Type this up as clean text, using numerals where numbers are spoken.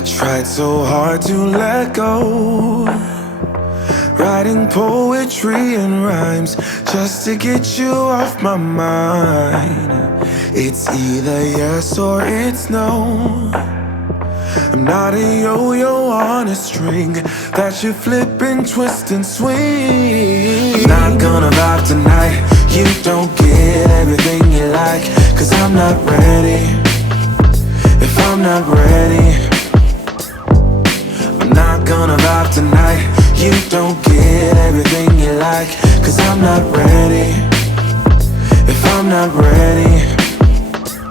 I tried so hard to let go, writing poetry and rhymes just to get you off my mind. It's either yes or it's no. I'm not a yo-yo on a string that you flip and twist and swing. I'm not gonna vibe tonight. You don't get everything you like, 'cause I'm not ready. If I'm not ready, I'm not gonna vibe tonight. You don't get everything you like, 'cause I'm not ready. If I'm not ready,